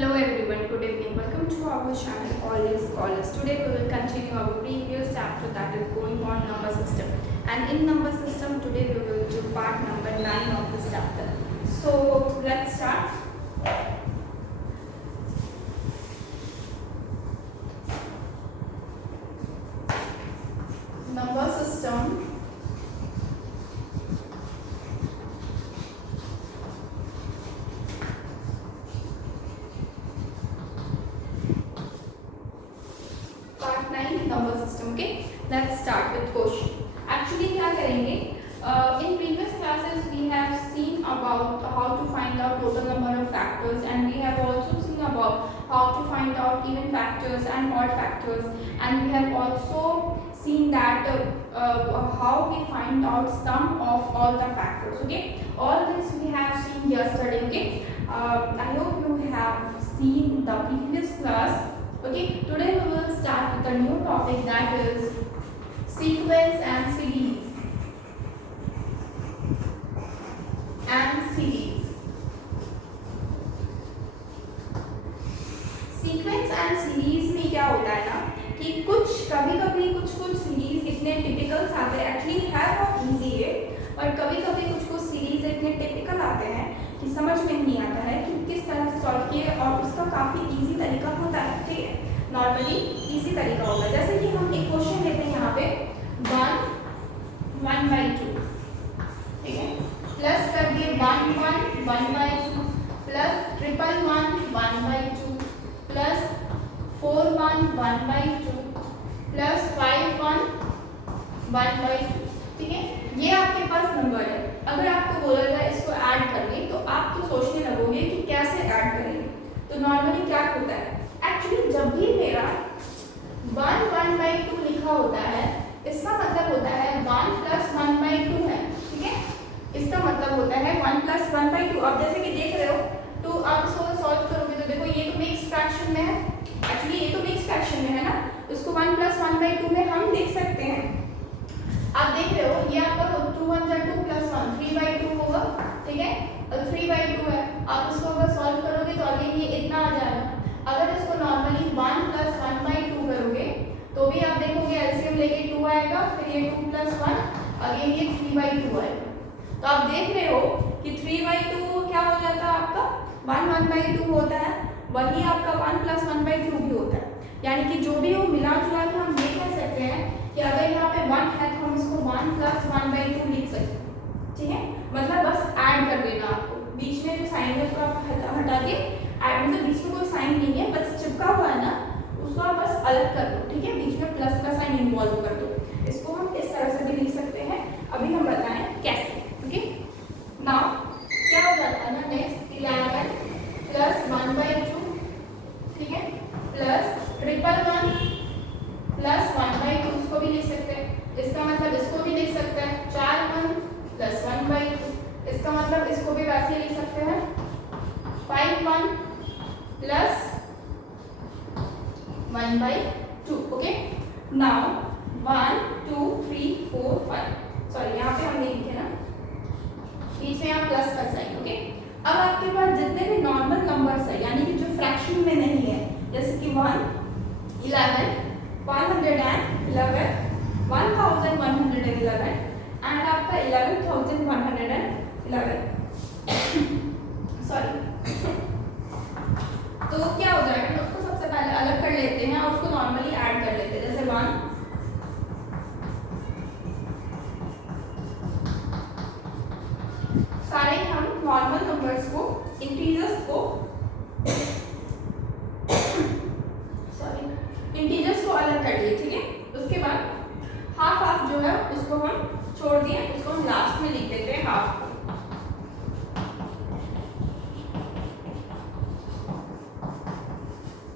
Hello everyone, good evening. Welcome to our channel All is Scholars. Today we will continue our previous chapter that is going on number system. And in number system today we will do part number 9 of this chapter. So let's start. Number system. Number system के let's start with question. Actually क्या करेंगे, in previous classes we have seen about how to find out total number of factors and we have also seen about how to find out even factors and odd factors and we have also seen that how we find out sum of all the factors. Okay, all this we have seen yesterday. Okay, I hope you have seen the previous class. Okay, today we will start with a new topic, that is sequence and series. Sequence and series में क्या होता है ना कि कुछ series इतने टिपिकल्स आते हैं, एक्चुअली है बहुत इजी है, और कभी कुछ सीरीज इतने टिपिकल आते हैं कि समझ में नहीं आता है कि किस तरह से सॉल्व किए, और उसका काफ़ी इजी तरीका होता है. ठीक है, नॉर्मली इजी तरीका होगा. जैसे कि हम एक क्वेश्चन लेते हैं यहाँ पे 1/2. ठीक है, प्लस कर दिए 1/2 प्लस 1/1 प्लस 4/1 प्लस 5/1. ठीक है, ये आपके पास नंबर है. अगर आपको बोला जाए इसको ऐड करने, तो आप तो सोचने लगोगे कि कैसे ऐड करेंगे. तो नॉर्मली क्या होता है, एक्चुअली जब भी मेरा 1/2 लिखा होता है, इसका मतलब होता है 1 + 1/2 है. ठीक है, इसका मतलब होता है 1 + 1/2. अब जैसे कि देख रहे हो, तो आप इसको सॉल्व करोगे तो देखो ये तो मिक्स फ्रैक्शन में है. एक्चुअली ये तो मिक्स फ्रैक्शन में है ना, उसको 1 + 1/2 में हम लिख सकते हैं. आप देख रहे हो ये आपका 2 × 1 = 2 + 1 3/2 होगा. ठीक है, और 3/2 है. आप इसको अगर सॉल्व करोगे तो अगेन ये इतना आ जाएगा. अगर इसको नॉर्मली 1 + 1/2 करोगे तो भी आप देखोगे एलसीएम लेके 2 आएगा, फिर ये 2 + 1 अगेन ये 3/2 आएगा. तो आप देख रहे हो कि 3/2 क्या हो जाता है आपका 1/2 होता है, वही आपका 1 + 1/2 भी होता है. यानी कि जो भी हो मिला जुला के हम ये कह सकते हैं कि अगर यहाँ पे 1 है तो हम इसको 1 + 1/2 लिख सकते हैं. ठीक है, मतलब बस ऐड कर देना. आपको बीच में जो साइन है उसको आप हटा के ऐड, मतलब बीच में कोई साइन नहीं है, बस चिपका हुआ है ना, उसको आप बस अलग कर दो. ठीक है, बीच में प्लस का साइन इन्वॉल्व कर दो. इसको हम इस तरह से भी लिख सकते हैं. अभी हम बताएं कैसे. ओके, नाउ क्या हो जाता है ना, नेक्स्ट 11 + 1/2. ठीक है, प्लस 1/1 प्लस 1/2, उसको भी लिख सकते हैं. इसका मतलब इसको भी लिख सकते हैं 4/1 + 1/2. इसका मतलब इसको भी वैसे लिख सकते हैं 5/1 + 1/2. ओके, नाउ 1 2 3 4 5, सॉरी यहाँ पे हमने लिखे ना, बीच में आप प्लस का साइन. ओके, अब आपके पास जितने भी नॉर्मल नंबर्स है, यानी कि जो फ्रैक्शन में नहीं है, जैसे कि 1 11 111 1111 एंड आपका 11,111. सॉरी, तो क्या हो जाएगा, तो उसको सबसे पहले अलग कर लेते हैं और उसको नॉर्मली ऐड कर लेते हैं. जैसे 1 सारे हम नॉर्मल नंबर्स को, इंटीजर्स को अलग कर लिए. ठीक है, उसके बाद हाफ जो है उसको हम छोड़ दिए, उसको हम लास्ट में लिख देते हैं हाफ को.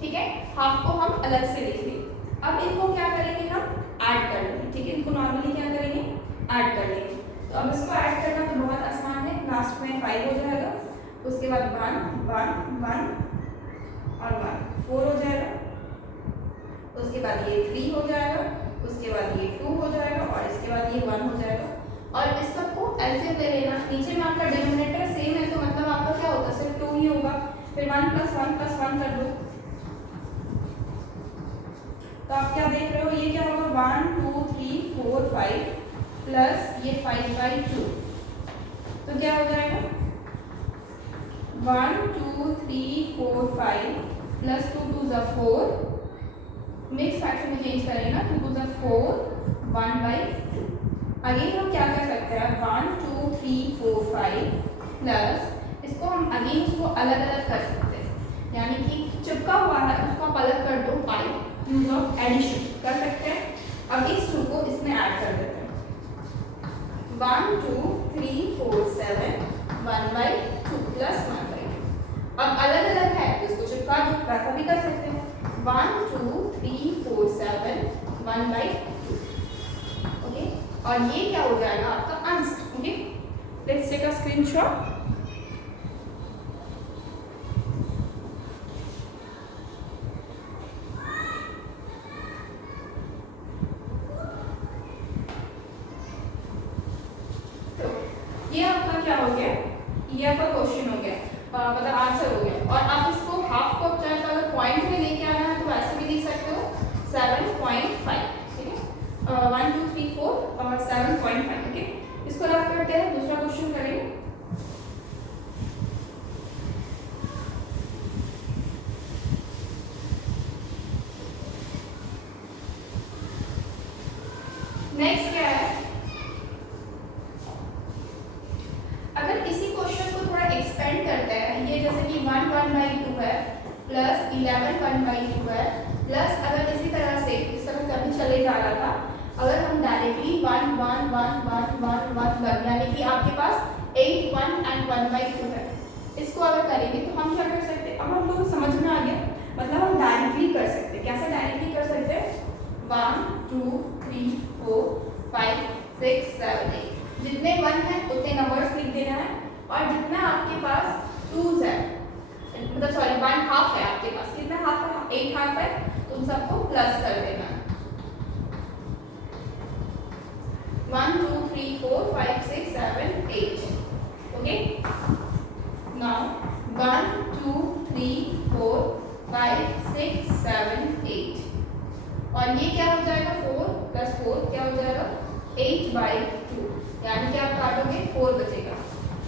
ठीक है, हाफ को हम अलग से लिख लिए. अब इनको क्या करेंगे, हम ऐड कर लेंगे. ठीक है, इनको नॉर्मली क्या करेंगे, ऐड कर लेंगे. तो अब इसको ऐड करना तो बहुत आसान है. लास्ट में 5 हो जाएगा, उसके बाद 1 1 1 और 1 4 हो जाएगा, उसके बाद ये 3 हो जाएगा, उसके बाद ये 2 हो जाएगा, और इसके बाद ये 1 हो जाएगा. और इस सबको एलसीएम ले लेना. नीचे में आपका डिनोमिनेटर सेम है, तो मतलब आपका क्या होगा, सिर्फ 2 ही होगा. फिर 1 प्लस 1 कर दो, तो आप क्या देख रहे हो, ये क्या होगा 1 2 3 4 5 प्लस ये 5/2, तो क्या हो जाएगा 1 2 3 4 5 प्लस 2 2 ज़ा 4, मिक्स फ्रैक्शन में चेंज करेंगे ना, 2 2 ज़ा 4 1/2। अगेन हम क्या कर सकते हैं 1 2 3 4 5 प्लस इसको हम अगेन उसको अलग अलग कर सकते हैं, यानी कि चिपका हुआ है उसको आप अलग कर दो पाई, यूज ऑफ एडिशन कर सकते हैं। अब इस 2 को इसमें ऐड कर देते हैं 1 2 3 4 7 1/2 प्लस 1/2। अब अलग अलग है तो इसको चिपका दो, वैसा भी कर सकते हैं 1 2 3 4 7 1/2। ओके, और ये क्या हो जाएगा आपका answer. Okay, let's take a screenshot. ये आपका क्या हो गया, ये आपका क्वेश्चन हो गया, मतलब आंसर हो गया। और आप इसको हाफ को चाहे तो अगर पॉइंट में लेके आना है तो ऐसे भी लिख सकते हो 7.5, ठीक है, 1 2 3 4 और 7.5। ओके, इसको रफ करते हैं, दूसरा क्वेश्चन करेंगे। नेक्स्ट क्या है, अगर इसी क्वेश्चन को थोड़ा एक्सपेंड करते हैं, ये जैसे कि 1 1/2 है प्लस 11 1/2 है प्लस, अगर इसी तरह से इस तरह कभी चले जा रहा था, अगर हम डायरेक्टली 1 1 1 1 1 1 1 यानी कि आपके पास 8 1 and 1/2 है, इसको अगर करेंगे तो हम क्या कर सकते हैं, अब हम लोग समझ में आ गया, मतलब हम डायरेक्टली कर सकते हैं। कैसे डायरेक्टली कर सकते हैं 1 2 3 4 5 6 7 8, जितने 1 है उतने नंबर्स लिख देना है, और जितना आपके पास 2s है, मतलब सॉरी 1 हाफ है आपके पास, कितना हाफ है 8 हाफ है, तो उन सबको प्लस कर देना है 1 2 3 4 5 6 7 8। ओके, नाउ 1 2 3 4 5 6 7 8, और ये क्या हो जाएगा 4 प्लस 4 क्या हो जाएगा 8/2, यानी कि आप काटोगे 4 बचेगा,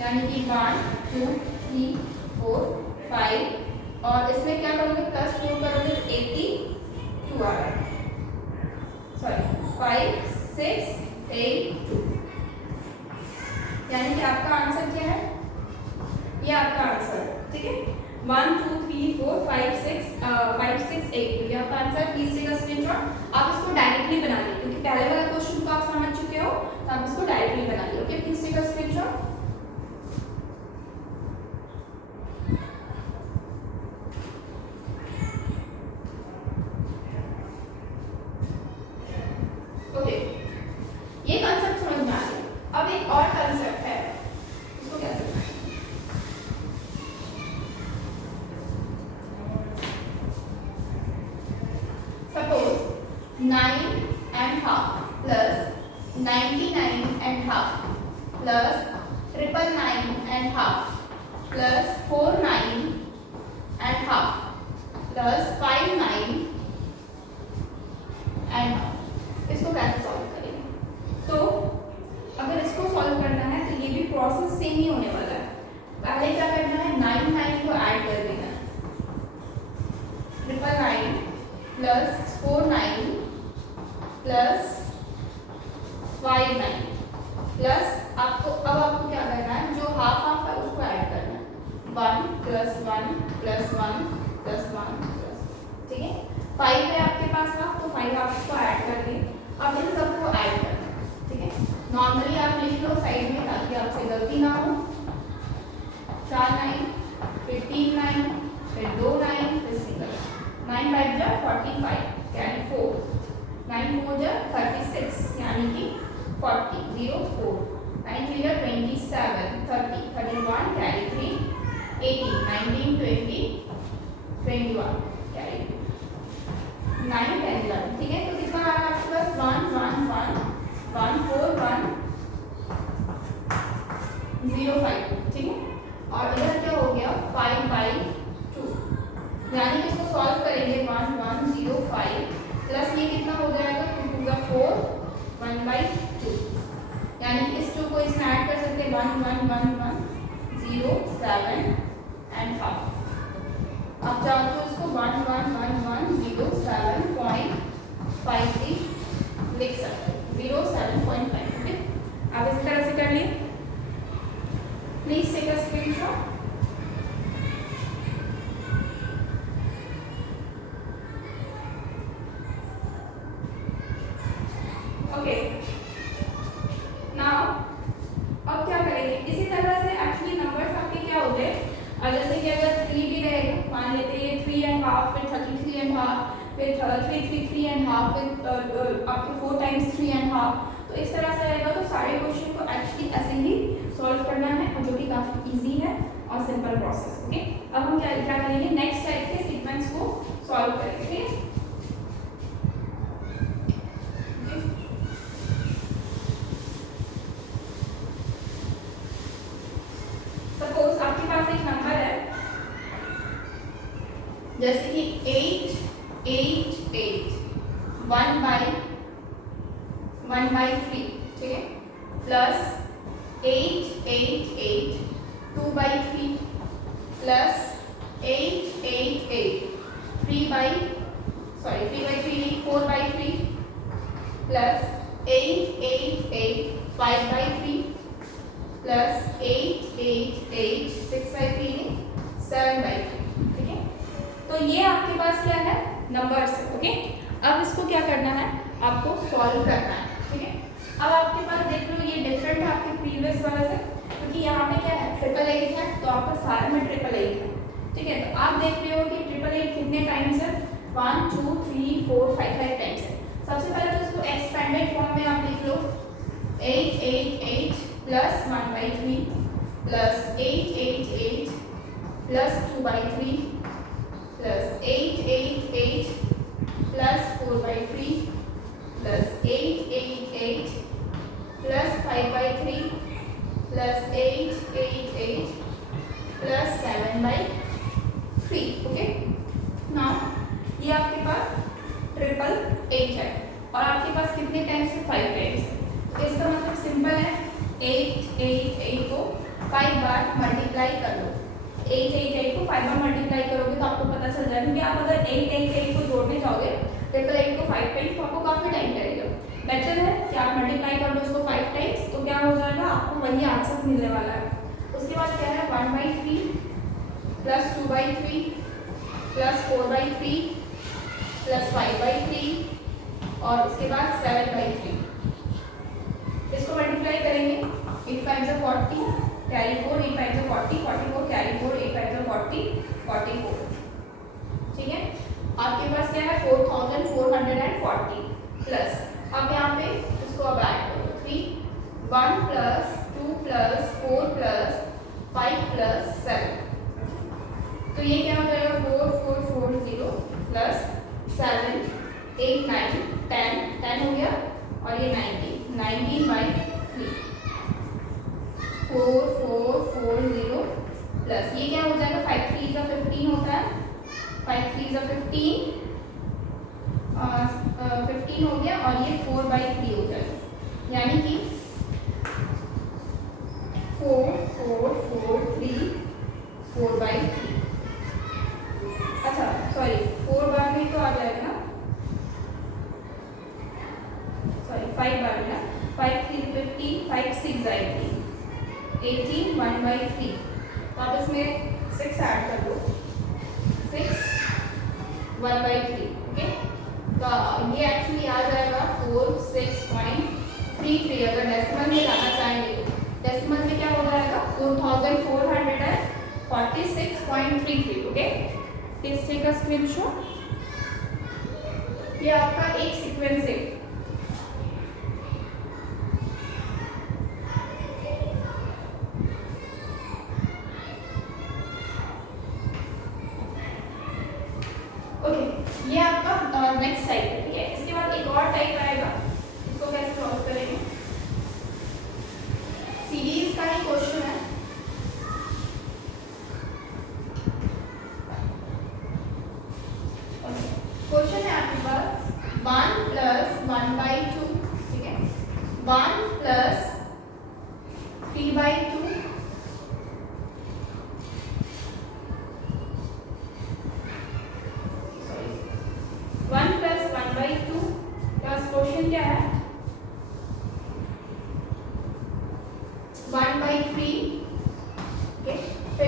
यानी कि 1 2 3 4 5, और इसमें क्या करोगे प्लस 4 करोगे 82 आ रहा है, सॉरी 5 6 8 2, यानी कि आपका आंसर क्या है, ये आपका आंसर है। ठीक है, 1 2 3 4 5 6 8, ये आपका answer. Please take a screenshot. आप इसको डायरेक्टली बना लीजिए, क्योंकि पहले वाला क्वेश्चन को आप समझ चुके हो, तो आप इसको डायरेक्टली बना लीजिए। Okay, please take a screenshot. Okay, ये कांसेप्ट समझ में आ गया। अब एक और कांसेप्ट है, इसको क्या करना है, suppose 9.5 plus 99.5 plus 999.5 plus 49.5 plus 59.5, इसको कैसे सॉल्व करेंगे। तो अगर इसको सॉल्व करना है तो ये भी प्रोसेस सेम ही होने वाला है। पहले क्या करना है 99 को ऐड कर देना है 999 प्लस 49 प्लस 59 प्लस आपको क्या करना है, जो हाफ हाफ है उसको ऐड करना है 1 प्लस 1 प्लस 1 प्लस 1 प्लस, ठीक है। 5 है आपके पास हाफ, तो 5 हाफ को ऐड कर दें। अब इन सबको ऐड करना है, ठीक है। नॉर्मली आप लिख लो साइड में ताकि आपसे गलती ना हो। 4 9, फिर 3 9, फिर 2 9, फिर सिंगल 9 5 जा 45 यानी 4, 9 4 जा 36 यानी कि 40 0 4, 9 3 जा 27 30 31 कैरी 3 18 19 20 21 कैरी 9 10 11, ठीक है। तो कितना आ रहा है आपके पास 1 1 1 1 4 1 0 5, ठीक है। और इधर क्या हो गया 5/2, प्लस ये कितना हो जाएगा 2 टू द 4 1/2, यानी कि इस 2 को इसमें ऐड कर सकते हैं 1 1 1 1 0 7 एंड हाफ। आप चाहो तो इसको 1 1 1 1 0 7.53 लिख सकते हैं, 0 7.5। ओके, आप इस तरह से कर लिए। Please take a screenshot. Okay, now अब क्या करेंगे, इसी तरह से एक्चुअली नंबर्स आपके क्या होते हैं, जैसे कि अगर 3 भी रहेगा, मान लेते हैं 3 एंड हाफ, फिर 33 एंड हाफ, फिर 3 एंड हाफ, फिर आपके 4 टाइम्स 3 एंड हाफ, तो इस तरह से रहेगा। तो सारे क्वेश्चन को एक्चुअली ऐसे ही सॉल्व करना है, और जो कि काफ़ी इजी है और सिंपल प्रोसेस। ओके, अब हम क्या करेंगे, नेक्स्ट टाइप के सीक्वेंस को सॉल्व करेंगे। सपोज आपके पास एक नंबर है जैसे कि 8 8 8 1/3, ठीक है, प्लस 8 8 8 2/3, प्लस 8 8 8 3/3 4/3, प्लस 8 8 8 5/3, प्लस 8 8 8 6/3 7/3, ठीक है। तो ये आपके पास क्या है, नंबर्स है। ओके, अब इसको क्या करना है, आपको सॉल्व करना है, ठीक है। अब आपके पास देख लो ये डिफरेंट है आपके प्रीवियस वाले से, क्योंकि यहाँ पे क्या है 888 है, तो आपका सारे में 888 है, ठीक है। तो आप देख रहे हो कि 888 कितने टाइम्स है, 1 2 3 4 5 5 टाइम्स है। सबसे पहले तो इसको एक्सपेंडेड फॉर्म में आप लिख लो, 8 8 8 plus 1/3 plus 8 8 8 plus 2/3 plus 8 8 8 plus 4/3 plus 8 8 8 plus 5/3 plus 8 8 8 plus 7/3। Okay, now ये आपके पास 888 है, और आपके पास कितने टाइम्स है, 5 टाइम्स है। तो इसका मतलब सिंपल है, 8 8 8 को 5 बार मल्टीप्लाई कर लो। 8 8 8 को 5 बार मल्टीप्लाई करोगे तो आपको पता चल जाएगा कि आप अगर 8 8 8 को जोड़ने जाओगे 888 को 5 टाइम्स, तो आपको काफ़ी टाइम लगेगा। बेटर है कि आप मल्टीप्लाई कर लो उसको 5 टाइम्स, तो क्या हो जाएगा, आपको वही आंसर मिलने वाला है। उसके बाद क्या है, 1/3 प्लस 2/3 प्लस 4/3 प्लस 5/3 और उसके बाद 7/3। इसको मल्टीप्लाई करेंगे, 8 5 जा 40 कैरी 4, 8 5 जा 40 44 कैरी 4, 8 5 जा 40 44, ठीक है। आपके पास क्या है 4440 प्लस, अब यहाँ पे इसको अब ऐड करो, 3 1 प्लस 2 प्लस 4 प्लस 5 प्लस 7, तो ये क्या हो जाएगा 4440 प्लस 7 8 9 10 हो गया, और ये 19/3 4440 प्लस ये क्या हो जाएगा 5 3 जा 15 होता है, 5 3 जा 15 15 हो गया, और ये 4/3 हो जाएगा, यानी कि 4443 4/3। अच्छा सॉरी 4 बार में तो आ जाएगा ना, सॉरी 5 बार में ना, 5 3 15 5 6 जाएगी 18 1/3, तो आप इसमें 6 ऐड कर दो, 6 1/3। ओके, तो ये एक्चुअली आ जाएगा 46.33। अगर डेसिमल में लाना चाहेंगे तो डेसिमल में क्या हो जाएगा 4446.33। Okay, please take a screenshot. ये आपका एक सीक्वेंस है। ये आपका नेक्स्ट टाइप है, ठीक है। इसके बाद एक और टाइप आएगा, इसको कैसे सॉल्व करेंगे, सीरीज का ही क्वेश्चन है। क्वेश्चन है आपके पास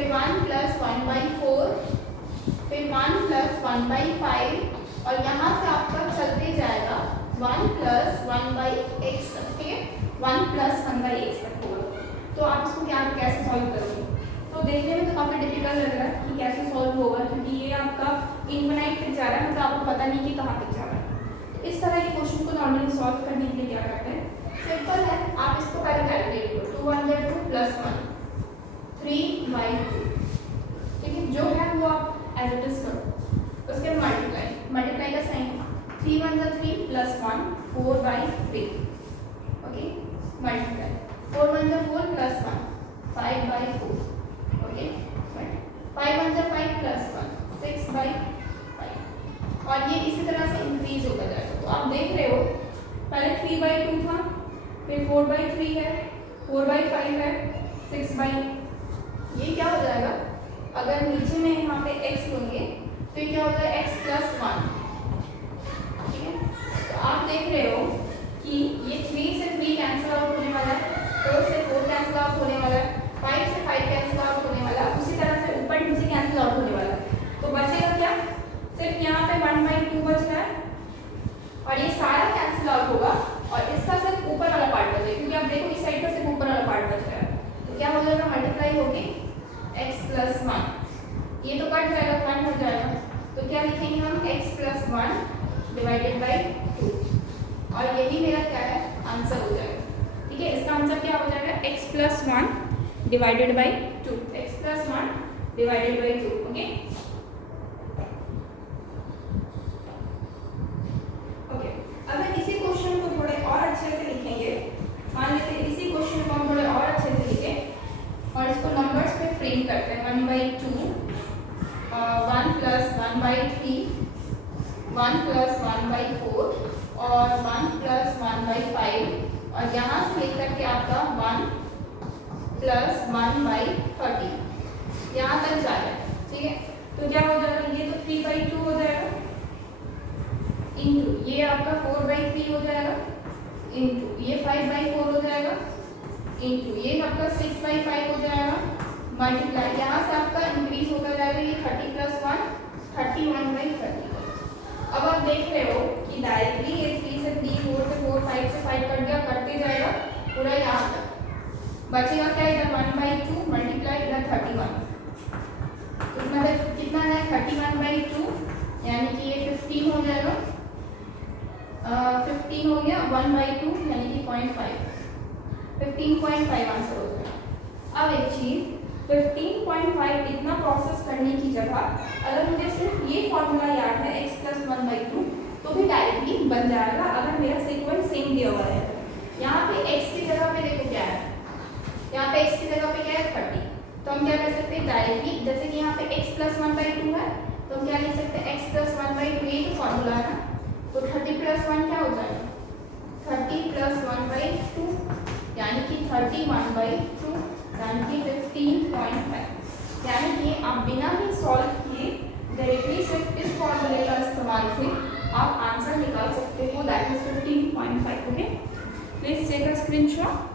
फिर 1 प्लस 1/4, फिर 1 प्लस 1/5 और यहाँ से आपका चलते जाएगा 1 प्लस 1/x तक, ठीक है, 1 प्लस 1/x तक होगा। तो आप इसको क्या कैसे सॉल्व करोगे? तो देखने में तो काफ़ी डिफिकल्ट लग रहा है कि कैसे सॉल्व होगा, क्योंकि ये आपका इनफिनाइट तक जा रहा है, मतलब आपको पता नहीं कि कहाँ तक जा रहा है। तो इस तरह के क्वेश्चन को नॉर्मली सॉल्व करने के लिए क्या करते हैं, सिंपल है, आप इसको पहले कैलकुलेट करो। 2 1 2 प्लस 1 3/2, ठीक है, जो है वो आप एज इट इज करो। उसके बाद मल्टीप्लाई का sign, 3 1 3 plus 1 4/3, okay, multiply 4 1 4 plus 1 5/4, okay, 5 1 5 plus 1 6/5 और ये इसी तरह से इंक्रीज होता जाएगा। तो आप देख रहे हो पहले 3/2 था, फिर 4/3 है, 4/5 है, 6/, ये क्या हो जाएगा, अगर नीचे में यहाँ पे x लेंगे तो ये क्या हो जाएगा x प्लस 1, ठीक है। तो आप देख रहे हो कि ये 3 से 3 कैंसिल आउट होने वाला है, 4 से 4 कैंसिल आउट होने वाला है, 5 से 5 कैंसिल आउट होने वाला है, उसी तरह से ऊपर नीचे कैंसिल आउट होने वाला है। तो बचेगा क्या, सिर्फ यहाँ पे 1/2 बच रहा है और ये सारा कैंसिल आउट होगा और इसका सिर्फ ऊपर वाला पार्ट बचेगा, क्योंकि आप देखो इस साइड का सिर्फ ऊपर वाला पार्ट बच रहा है। तो क्या हो जाएगा, मल्टीप्लाई होगी x प्लस 1, ये तो कट जाएगा, 1 हो जाएगा, तो क्या लिखेंगे हम x प्लस 1 डिवाइडेड बाई 2 और यही मेरा क्या है आंसर हो जाएगा, ठीक है। इसका आंसर क्या हो जाएगा, x plus 1 divided by 2, x plus 1 divided by 2, okay. Okay, अगर इसी क्वेश्चन को थोड़े और अच्छे से लिखेंगे, मान लेते हैं इसी क्वेश्चन को हम थोड़े और अच्छे से लिखें और इसको नंबर्स पे फ्रेम करते हैं, 1/2, 1 प्लस 1/3, 1 प्लस 1/4 और 1 प्लस 1/5 और यहाँ से लेकर के आपका 1 प्लस 1/30 यहाँ तक जा रहा है, ठीक है। तो क्या हो जाएगा, ये तो 3/2 हो जाएगा, इंटू ये आपका 4/3 हो जाएगा, इंटू ये 5/4 हो जाएगा, इंटू ये आपका 6/5 हो जाएगा, मल्टीप्लाई यहाँ से आपका इंक्रीज होता जाएगा, ये 30 प्लस 1 31/30। अब आप देख रहे हो कि डायरेक्टली ये 3 से 3 4 से 4 5 से 5 कट गया, कटते जाएगा पूरा यहाँ तक, बचेगा क्या, इधर 1/2 मल्टीप्लाई इधर 31, तो मतलब कितना है 31/2 यानी कि ये 15 हो जाएगा, 15 हो गया, 1/2 यानी कि 0.5, 15.5 आंसर हो जाएगा। अब एक चीज 15.5 इतना प्रोसेस करने की जगह अगर मुझे सिर्फ ये फॉर्मूला याद है x प्लस 1/2 तो भी डायरेक्टली बन जाएगा, अगर मेरा सीक्वेंस सेम दिया हुआ है। यहाँ पे x की जगह पे देखो क्या है, यहाँ पे x की जगह पे क्या है 30, तो हम क्या कर सकते हैं डायरेक्टली, जैसे कि यहाँ पे x प्लस 1/2 है तो हम क्या लिख सकते हैं x प्लस 1/2, ये तो फॉर्मूला है ना, तो 30 प्लस 1 क्या हो जाएगा 30 प्लस 1/2 यानी कि 31/2 यानी कि 15.5, यानी कि आप बिना ही सॉल्व किए डायरेक्टली सिर्फ इस फॉर्मूले का इस्तेमाल से आप आंसर निकाल सकते हो, that is 15.5, okay. Please take a screenshot.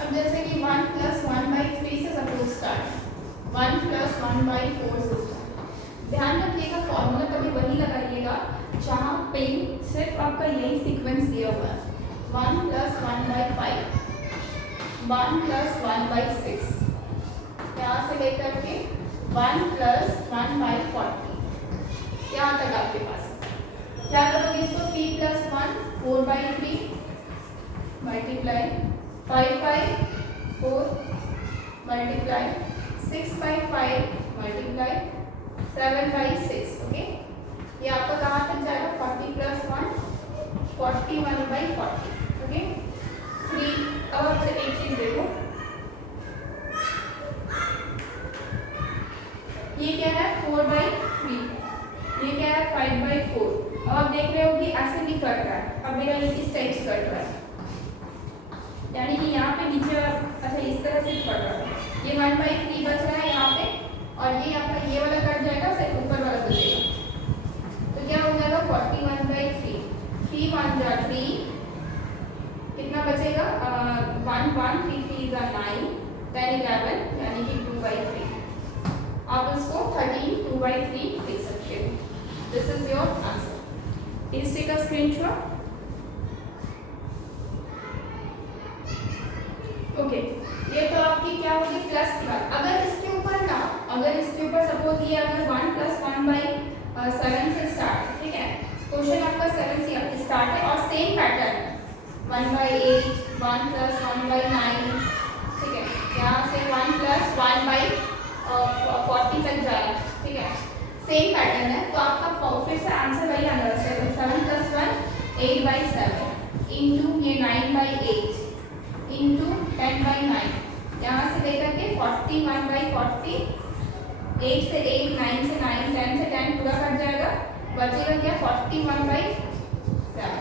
अब जैसे कि 1 प्लस 1/3 से सपोज स्टार्ट, 1 प्लस 1/4 से स्टार्ट। ध्यान रखिएगा फॉर्मूला कभी वही लगाइएगा जहाँ पे सिर्फ आपका यही सीक्वेंस दिया हुआ है, 1 प्लस 1/5, 1 प्लस 1/6, यहाँ से लेकर के 1 प्लस 1/40 यहाँ तक आपके पास। क्या करोगे इसको 3 plus 1 4/3 multiply 5/4 multiply 6/5 multiply 7/6, okay. ये आपका कहाँ तक जाएगा 40 प्लस 1 41/40, ओके। 3, अब आपसे एक चीज देखो, ये क्या है 4/3, ये क्या है है 5/4। अब आप देख रहे हो कि ऐसे भी कट रहा है, अब मेरा इस टाइप से कट रहा है, यानी कि यहाँ पे नीचे वाला अच्छा इस तरह से कट रहा है, ये 1/3 बच रहा है यहाँ पे, और ये आपका ये वाला कट जाएगा, सिर्फ ऊपर वाला बचेगा। तो क्या हो जाएगा 41/3, 3 1 जा 3, कितना बचेगा 1 1 3 3 जा 9, 10 11, यानी कि 2/3। आप इसको 13 2/3 लिख सकते हो। This is your answer. Please take a screenshot. Okay, ये तो आपकी क्या होगी प्लस की बात। अगर इसके ऊपर ना, अगर इसके ऊपर सपोज ये अगर 1 + 1/7 से स्टार्ट, ठीक है, क्वेश्चन आपका 7 से स्टार्ट है और सेम पैटर्न 1/8 1 + 1/9, ठीक है, यहाँ से 1 + 1/40 तक जा रहा है, ठीक है, सेम पैटर्न है। तो आपका फिर से आंसर वही आना है, 7 + 1 8/7 इंटू ये 9/8 इंटू 10/9, यहाँ से लेकर के 41/40, 8 से 8 9 से 9 10 से 10 पूरा कट जाएगा, बचेगा क्या 41/7,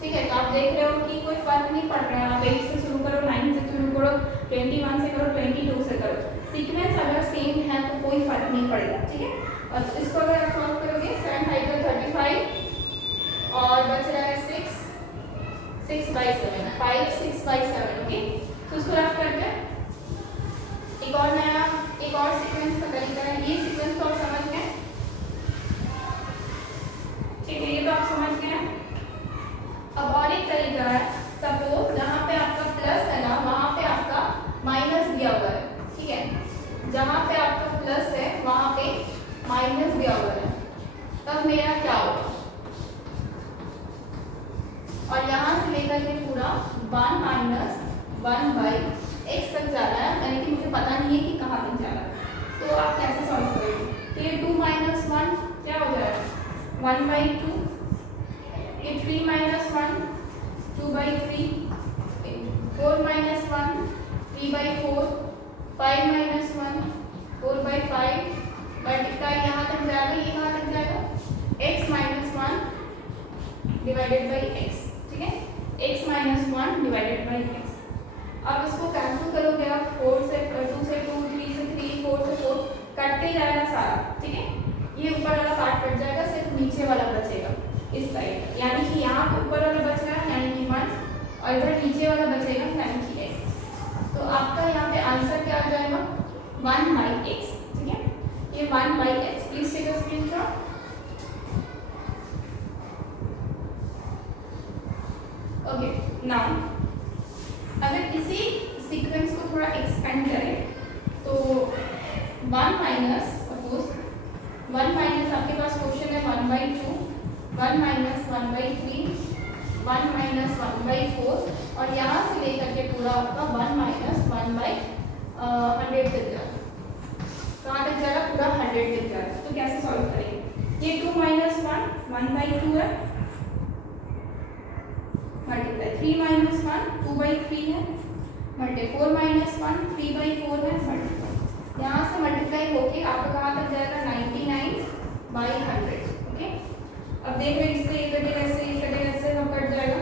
ठीक है। तो आप देख रहे हो कि कोई फर्क नहीं पड़ रहा है, आप 8 से शुरू करो, 9 से शुरू करो, 21 से करो, 22 से करो, सीक्वेंस अगर सेम है तो कोई फर्क नहीं पड़ेगा, ठीक है। और इसको अगर आप सॉल्व करोगे 7 5 35 और बच रहा है 6/7 5 6/7, ओके। तो इसको रफ करके एक और नया एक और सीक्वेंस का तरीका है, ये सीक्वेंस तो आप समझ गए, ठीक है, ये तो आप समझ गए। अब और एक तरीका है, सपोज जहाँ पे आपका प्लस है ना, वहाँ पे आपका माइनस दिया हुआ है, ठीक है, जहाँ पे आपका प्लस है वहाँ पे माइनस दिया हुआ है, तब मेरा क्या होगा, और यहाँ से लेकर के पूरा 1 - 1/x तक जा रहा है, यानी कि मुझे पता नहीं है कि कहाँ तक जा रहा है, तो आप कैसे सॉल्व करोगे। तो ये 2 - 1 क्या हो जाएगा 1/2, ये 3 - 1 2/3, 4 - 1 3/4, 5 - 1 4/5, मल्टीप्लाई यहाँ तक जाएगा, ये कहाँ तक जाएगा x - 1 डिवाइडेड बाई x, ठीक है, x - 1 डिवाइडेड बाई x। अब इसको कैंसिल करोगे आप, 4 से 2 से 2 3 से 3 4 से 4 कटते जाएगा सारा, ठीक है, ये ऊपर वाला पार्ट कट जाएगा, सिर्फ नीचे वाला बचेगा इस साइड, यानी कि यहाँ पे ऊपर वाला बच रहा है यानी कि 1, और इधर नीचे वाला बचेगा यानी कि x। तो आपका यहाँ पे आंसर क्या आ जाएगा 1/x, ठीक है, ये 1/x। Please take a screenshot. Okay, now अगर इसी सीक्वेंस को थोड़ा एक्सपेंड करें तो 1 माइनस सपोज 1 माइनस आपके पास क्वेश्चन है 1/2, 1 - 1/3, 1 - 1/4, और यहाँ से लेकर के पूरा आपका 1 - 1/100 तक जाएगा, कहाँ तक जाएगा पूरा 100 तक जाएगा। तो कैसे सॉल्व करेंगे, ये 2 - 1 1/2 है, मल्टीप्लाई 3 - 1 2/3 है, मल्टीप्लाई 4 - 1 3/4 है, मल्टीप्लाई यहाँ से मल्टीप्लाई होके आपका कहाँ तक जाएगा 99/100, ओके। अब देख रहे इससे एक कटेगा, इससे एक कटेगा, इससे सब कट जाएगा,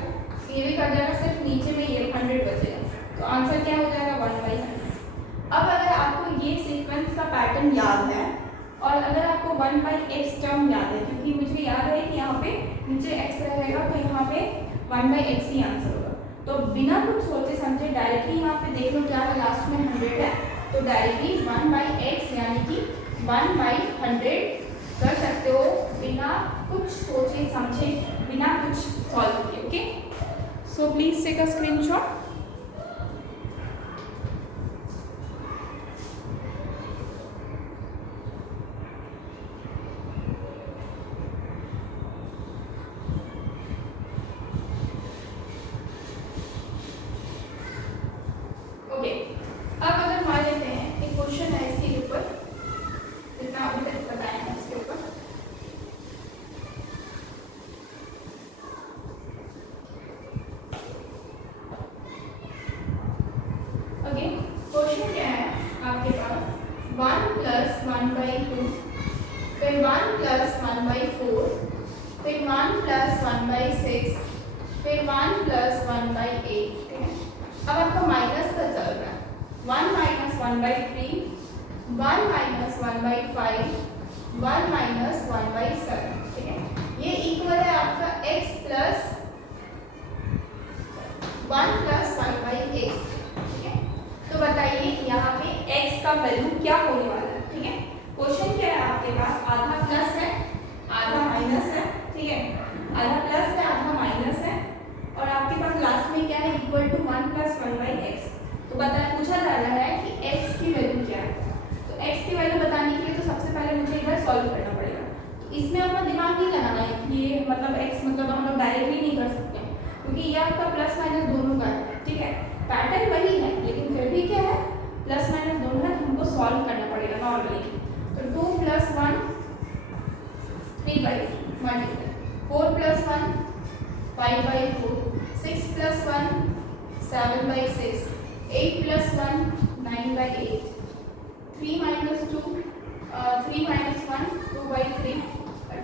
ये भी कट जाएगा, सिर्फ नीचे में ये 100 बचेगा। तो आंसर क्या हो जाएगा 1/100। अब अगर आपको ये सीक्वेंस का पैटर्न याद है और अगर आपको 1/x टर्म याद है, क्योंकि मुझे याद है कि यहाँ पे नीचे x रहेगा तो यहाँ पे 1/x ही आंसर होगा, तो बिना कुछ सोचे समझे डायरेक्टली यहाँ पे देख लो क्या है, लास्ट में 100 है, तो डायरेक्टली 1/x यानी कि 1/100 कर सकते हो बिना कुछ सोचे समझे, बिना कुछ सॉल्व किए, okay. So please take a screenshot. Okay, अब अगर मान लेते हैं एक क्वेश्चन है इसके ऊपर, जितना अभी तक बताया है इसके ऊपर, प्लस 1/6, फिर 1 प्लस 1/8, ठीक है। अब आपका माइनस का चल रहा है 1 माइनस 1/3, 1 माइनस 1/5, 1 माइनस 1/7, ठीक है। ये इक्वल है आपका x प्लस 1 प्लस 1/8, ठीक है। तो बताइए यहाँ पे x का वैल्यू क्या होने वाला है, ठीक है। क्वेश्चन क्या है आपके पास, आधा प्लस है आधा माइनस है, ठीक है। आधा प्लस है आधा माइनस है और आपके पास लास्ट में क्या है, इक्वल टू 1 प्लस 1/x। तो पूछा जा रहा है कि x की वैल्यू क्या है। तो x की वैल्यू बताने के लिए तो सबसे पहले मुझे इधर सॉल्व करना पड़ेगा। तो इसमें अपना दिमाग नहीं लगाना है कि ये मतलब x मतलब हम लोग डायरेक्टली नहीं कर सकते क्योंकि ये आपका प्लस माइनस दोनों का है, ठीक है। पैटर्न वही है लेकिन फिर भी क्या है, प्लस माइनस दोनों है, तो हमको सॉल्व करना पड़ेगा नॉर्मली। तो 2 plus 1 3/2 multiply 4 plus 1 5/4, 6 plus 1 7/6, 8 plus 1 9/8, 3 minus 2 3 minus 1 2/3,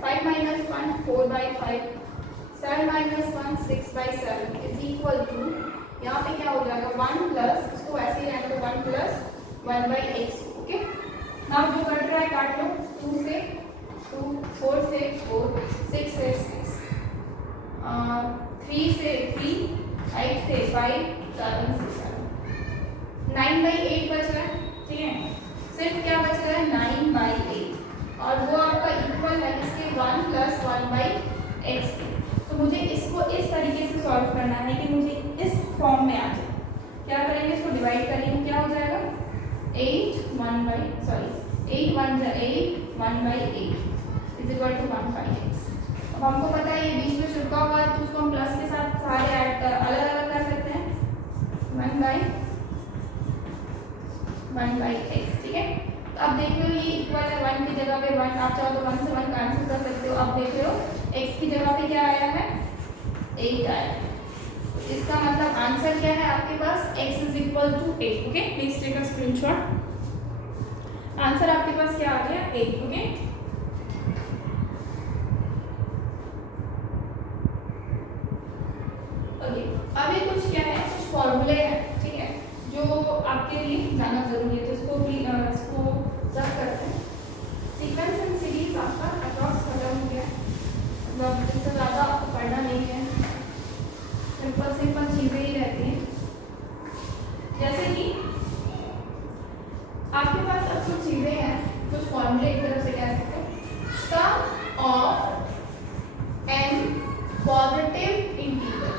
5 minus 1 4/5, 7 minus 1 6/7 is equal to, यहाँ पे क्या हो जाएगा 1 प्लस, इसको ऐसे ही रहने दो 1 प्लस 1/x, ओके। नाउ जो कट रहा है काट लो, 2 से 2, 4 से 4, 6 से 6, 3 से 3, 8 से 5, 7 से 7, 9/8 बच रहा है, ठीक है। सिर्फ क्या बच रहा है 9/8 और वो आपका इक्वल है इसके 1 प्लस 1/x। तो मुझे इसको इस तरीके से सॉल्व करना है कि मुझे इस फॉर्म में आ जाए। क्या करेंगे, इसको डिवाइड करेंगे, क्या हो जाएगा 8 1/8 इज इक्वल टू 1/x। अब हमको पता है ये बीच में छुटका हुआ है तो उसको हम प्लस के साथ सारे ऐड अलग अलग कर सकते हैं 1/x, ठीक है। तो अब देख लो ये इक्वल है 1 की जगह पे 1, आप चाहो तो 1 से 1 कैंसिल कर सकते हो। अब देख लो x की जगह पे क्या आया है 8 आया है। तो इसका मतलब आंसर क्या है आपके पास, x is equal to 8, okay. Please take a screenshot. Answer आपके पास क्या आ गया 8, ओके। अब ये कुछ क्या है, कुछ फॉर्मूले हैं, ठीक है, जो आपके लिए जाना जरूरी है। तो इसको रख करते हैं। सीक्वेंस एंड सीरीज आपका अप्रॉक्स खत्म हो गया, मतलब इससे ज़्यादा आपको पढ़ना नहीं है, सिंपल चीज़ें ही रहती हैं। जैसे कि आपके पास अब कुछ चीज़ें हैं, कुछ फॉर्मूले एक तरफ से कह सकते हैं। Sum of n positive integer,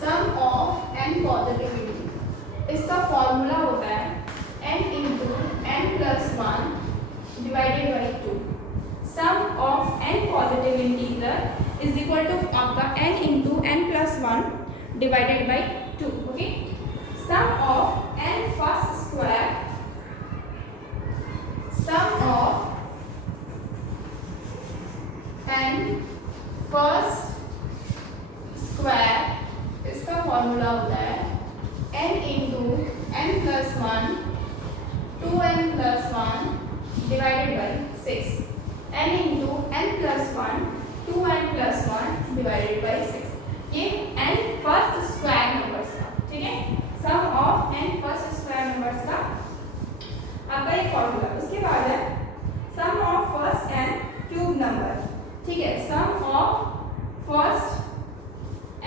sum of n positive integer, इसका फॉर्मूला होता है n into n plus 1 divided by 2। Sum of n positive integer is equal to आपका n into n plus 1 divided by 2, okay. Sum of n first square, sum of n first square, इसका formula होता है n into n plus 1 2n plus 1 divided by 6, n into n plus 1 2n plus 1 divided by 6। ये n first square numbers का, ठीक है, sum of n first square numbers का आपका एक फॉर्मूला। उसके बाद है sum of first n cube number, ठीक है, sum of first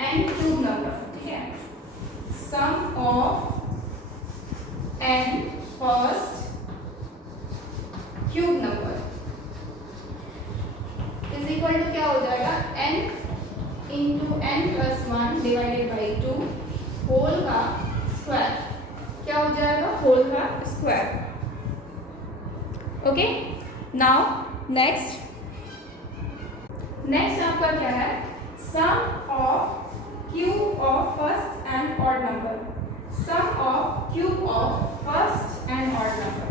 n cube number, ठीक है, sum of n first cube number is equal to क्या हो जाएगा n into n plus 1 divided by 2 whole का स्क्वायर, क्या हो जाएगा होल का स्क्वायर, ओके। नाउ नेक्स्ट आपका क्या है, sum of cube of first n odd number, sum of cube of first n odd number,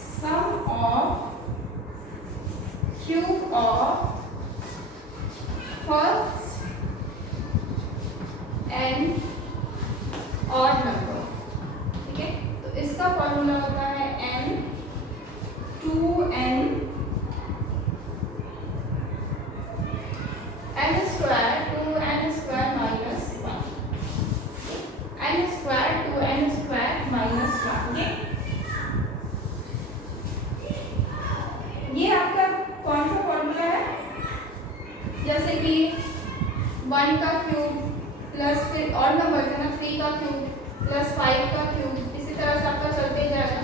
sum of cube of first n odd number, ठीक है। तो इसका फॉर्मूला होता है n 2n 1 का क्यूब प्लस फिर और नंबर है ना 3 का क्यूब प्लस 5 का क्यूब, इसी तरह से आपका चलते जाएगा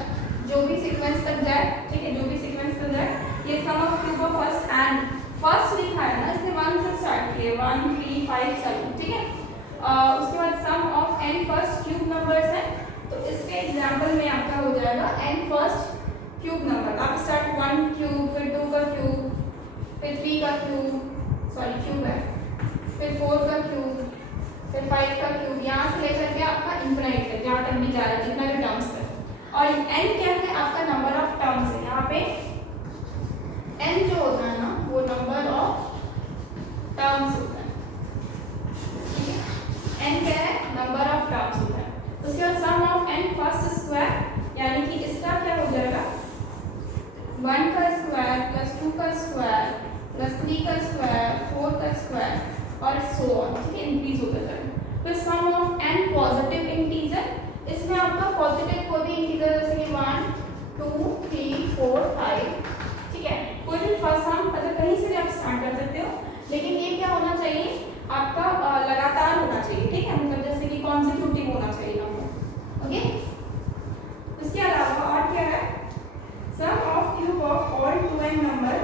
जो भी सीक्वेंस तक जाए, ठीक है, जो भी सीक्वेंस तक जाए। ये sum of cube of first n first लिखा है ना, इसने 1 से स्टार्ट किए 1 3 5 7, ठीक है। उसके बाद sum of n first cube numbers है, तो इसके एग्जांपल में आपका हो जाएगा n फर्स्ट क्यूब नंबर। आप स्टार्ट 1 क्यूब, फिर 2 का क्यूब, फिर 3 का क्यूब, सॉरी क्यूब है, फिर 4 का क्यूब, फिर 5 का क्यूब, यहाँ से लेकर के आपका इन्फिनाइट तक जहाँ तक भी जा रहा है, जितना भी टर्म्स तक। और n क्या है आपका नंबर ऑफ टर्म्स है, यहाँ पे n जो होता है ना वो नंबर ऑफ टर्म्स होता है, ठीक है। n क्या है नंबर ऑफ टर्म्स होता है। उसके बाद sum of n first square, यानी कि इसका क्या हो जाएगा 1 का स्क्वायर प्लस 2 का स्क्वायर प्लस 3 का स्क्वायर 4 का स्क्वायर और सो ऑन, ठीक है, इंक्रीज होता जाएगा। फिर सम ऑफ n पॉजिटिव इंटीजर, इसमें आपका पॉजिटिव कोई भी इंटीजर जैसे कि 1 2 3 4 5, ठीक है, कोई भी फर्स्ट सम अगर कहीं से भी आप स्टार्ट कर सकते हो, लेकिन ये क्या होना चाहिए आपका लगातार होना चाहिए, ठीक है, मतलब जैसे कि कॉन्सेक्यूटिव होना चाहिए नंबर, ओके। इसके अलावा और क्या है sum of cube of all 2n number,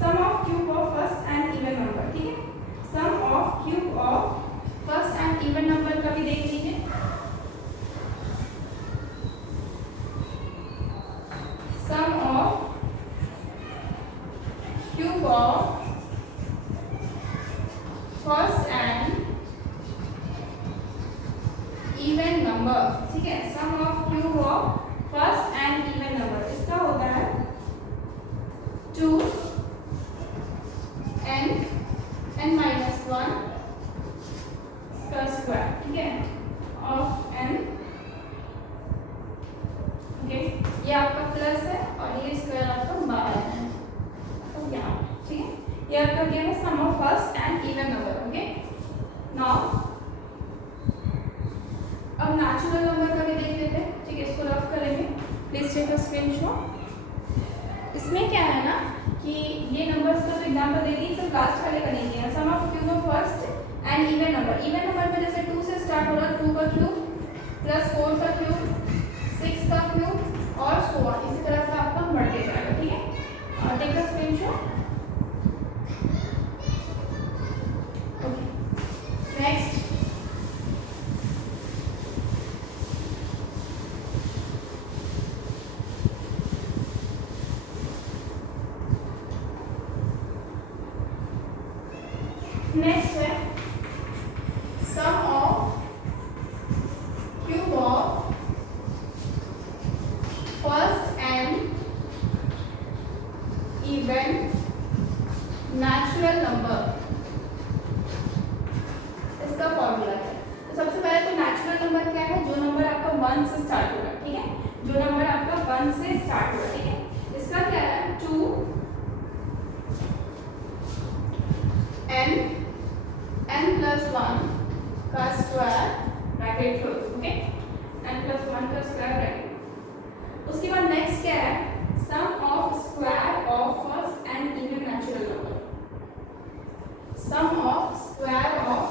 sum of cube of first n even number, ठीक है, sum of cube of first n even number का भी देख लीजिए। Sum of cube of first n even number, ठीक है, sum of cube of first n even number, इसका होता है 2 n minus 1 का स्क्वायर, ठीक है, ऑफ n, ओके, ये आपका प्लस है और ये स्क्वायर आपका बाहर है, तो यहाँ, ठीक है, ये आपका क्या है sum of first n even number, okay. Now अब नेचुरल नंबर का भी देख लेते हैं, ठीक है, इसको रफ करेंगे, प्लीज टेक अ स्क्रीनशॉट। इसमें क्या है ना कि ये नंबर्स का जो एग्जांपल दे दी सब लास्ट वाले का नहीं दिया, sum of cube of first n even number, even number में जैसे 2 से स्टार्ट हो रहा है 2 का क्यूब प्लस 4 का क्यूब 6 का क्यूब और सो ऑन, इसी तरह से आपका बढ़ते जाएगा, ठीक है। Take a screenshot, okay. Next next है sum of cube of first n even natural number, इसका फॉर्मूला है। तो सबसे पहले तो नेचुरल नंबर क्या है, जो नंबर आपका 1 से स्टार्ट हो रहा है, ठीक है, जो नंबर आपका 1 से स्टार्ट हो रहा है, ठीक है, इसका क्या है 2 n plus 1 का square bracket close, okay, n plus 1 का स्क्वायर ब्रैकेट। उसके बाद नेक्स्ट क्या है sum of square of first n even natural number, sum of square of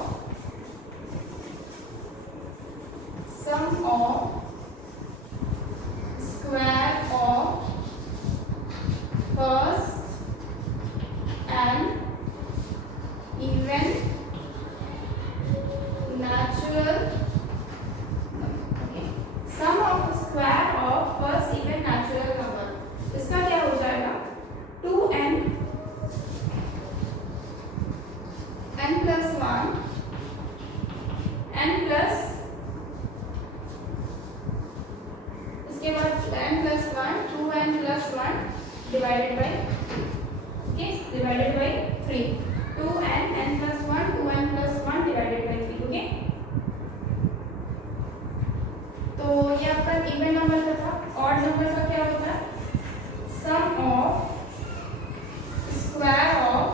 first n even natural, okay, sum of square of first even natural number, इसका क्या हो जाएगा 2n plus 1 n plus, इसके बाद n plus 1 2n plus 1 divided by, okay, divided by 3, 2n n plus 1 2n plus 1 divided by 3, okay. तो ये आपका even number का था। ऑड नंबर का क्या होता है sum of square of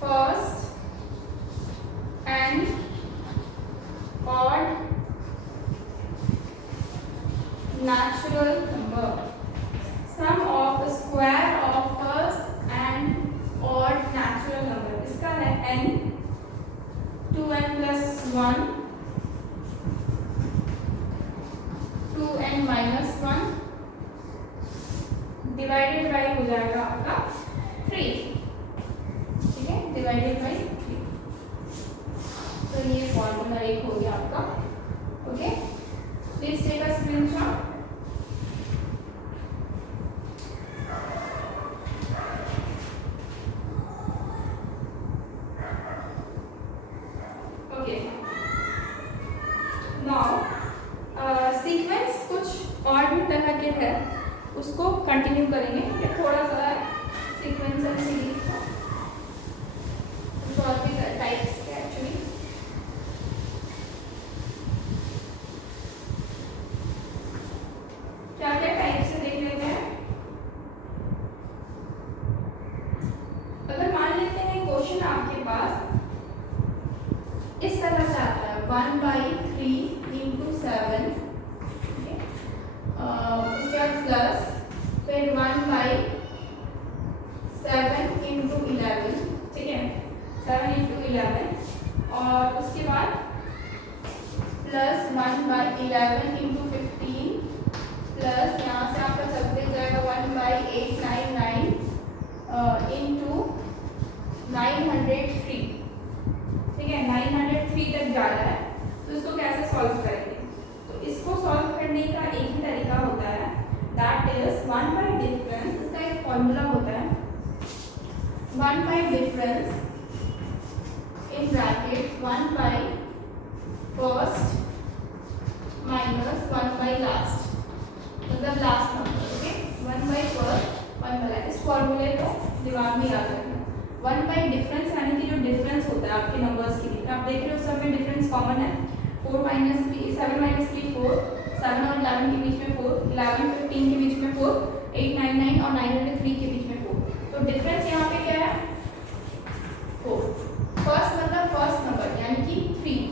first n odd natural number, sum of square of first n 2n plus 1 2n minus 1 divided by हो जाएगा आपका 3, ठीक है, डिवाइडेड बाई 3। तो ये फॉर्मूला 1 हो गया आपका। Okay, please take a screenshot. Okay, now sequence कुछ और भी तरह के है, उसको कंटिन्यू करेंगे। ये थोड़ा सा सीक्वेंस एंड सीरीज का कुछ और भी टाइप्स के एक्चुअली। क्या क्या टाइप से देख लेते हैं। अगर मान लेते हैं क्वेश्चन आपके पास इस तरह से आता है 1/3 into 7, उसके बाद प्लस फिर 1/7 into 11, ठीक है, 7 into 11, और उसके बाद प्लस 1/11 into 15, प्लस यहाँ से आपका चलते जाएगा 1/899 into 903, ठीक है, 903 तक जा रहा है। तो इसको कैसे सॉल्व करेंगे? तो इसको सॉल्व करने का एक ही तरीका होता है, दैट इज 1 बाई डिफरेंस। इसका एक फॉर्मूला होता है 1 by difference in bracket 1 by first minus 1 by last, मतलब last number. Okay, 1 by first 1 by last. इस फॉर्मूले को दिमाग में याद रखना। 1 बाई डिफरेंस यानी कि जो डिफरेंस होता है आपके नंबर्स के बीच, आप देख रहे हो सब में डिफरेंस कॉमन है। 4 माइनस 3 7 माइनस 3 4, 7 और 11 के बीच में 4, 11 15 के बीच में 4, 899 और 903 के बीच में 4। तो डिफरेंस यहाँ पे क्या है? 4। फर्स्ट मतलब फर्स्ट नंबर यानी कि 3,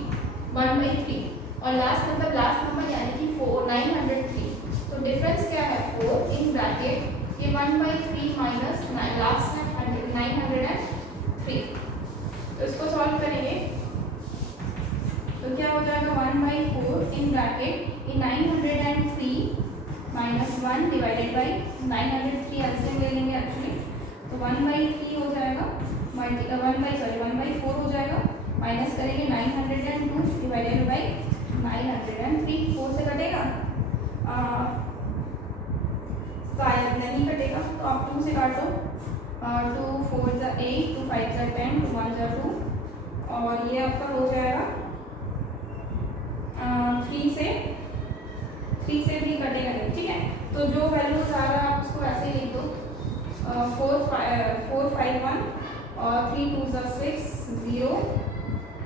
1/3, और लास्ट मतलब लास्ट नंबर यानी कि 4 903। तो डिफरेंस क्या है? 4 इन ब्रैकेट ये 1/3 माइनस लास्ट है 903। तो इसको सॉल्व करेंगे तो क्या हो जाएगा 1/4 इन ब्रैकेट ये 903 माइनस 1 डिवाइडेड बाई 903, एलसीएम ले लेंगे एक्चुअली। तो 1/3 हो जाएगा 1/4 हो जाएगा, माइनस करेंगे 902 डिवाइडेड बाई 903। 4 से कटेगा शायद नहीं कटेगा, तो आप 2 से काटो। 2 4 × 8, 2 5 × 10, 2 1 × 2, और ये आपका हो जाएगा 3 से भी कटेगा नहीं, ठीक है। तो जो वैल्यूज आ रहा है आप उसको ऐसे ही लिख दो, 4 5 1 और 3 2 × 6 0,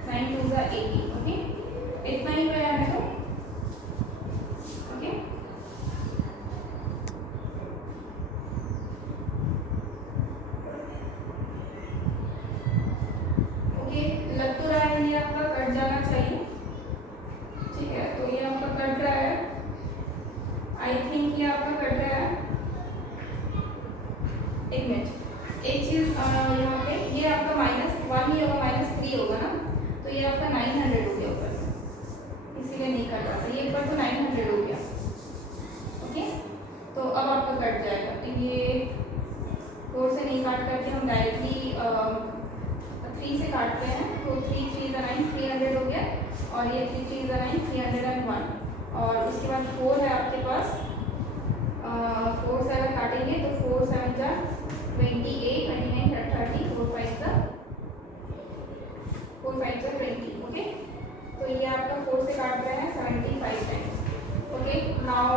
9 2 × 18। ओके, इतना ही गया है तो ओके। लग तो रहा है ये आपका कट जाना चाहिए, ठीक है। तो ये आपका कट रहा है, आई थिंक ये आपका कट रहा है। एक मिनट, एक चीज यहाँ पे ये आपका -1 ही होगा, -3 होगा ना, तो ये आपका 900 हो गया ऊपर से, इसीलिए नहीं कट रहा था ये ऊपर, तो 900 हो गया। ओके, तो अब आपका कट जाएगा। तो ये 4 से नहीं काट करके हम डायरेक्टली 3 से काटते हैं। तो 3 3 × 9 300 हो गया, और ये 3 3 × 9 301, और उसके बाद 4 है आपके पास। 4 से अगर काटेंगे तो 4 7 × 28, 29 30, 4 5 × 20। ओके, तो ये आपका 4 से काट रहे हैं 75 टाइम्स। ओके, नाउ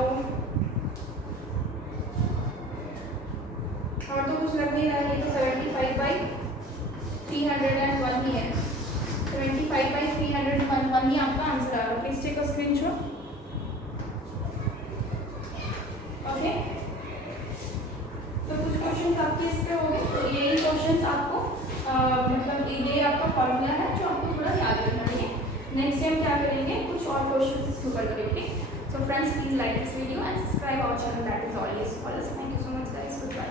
और तो कुछ लग नहीं रहा है, ये तो 75/301 ही है। 75/301 ही आपका आंसर आ रहा है। Please take a screenshot. Okay, तो कुछ क्वेश्चन आपके इस पे हो गए। तो यही क्वेश्चन आपको मतलब ये आपका फॉर्मूला है जो आपको थोड़ा याद रखना है। नेक्स्ट टाइम क्या करेंगे, कुछ और क्वेश्चन इसको कर करेंगे। So friends, please like this video and subscribe our channel, that is all. Yes, thank you so much guys, good bye.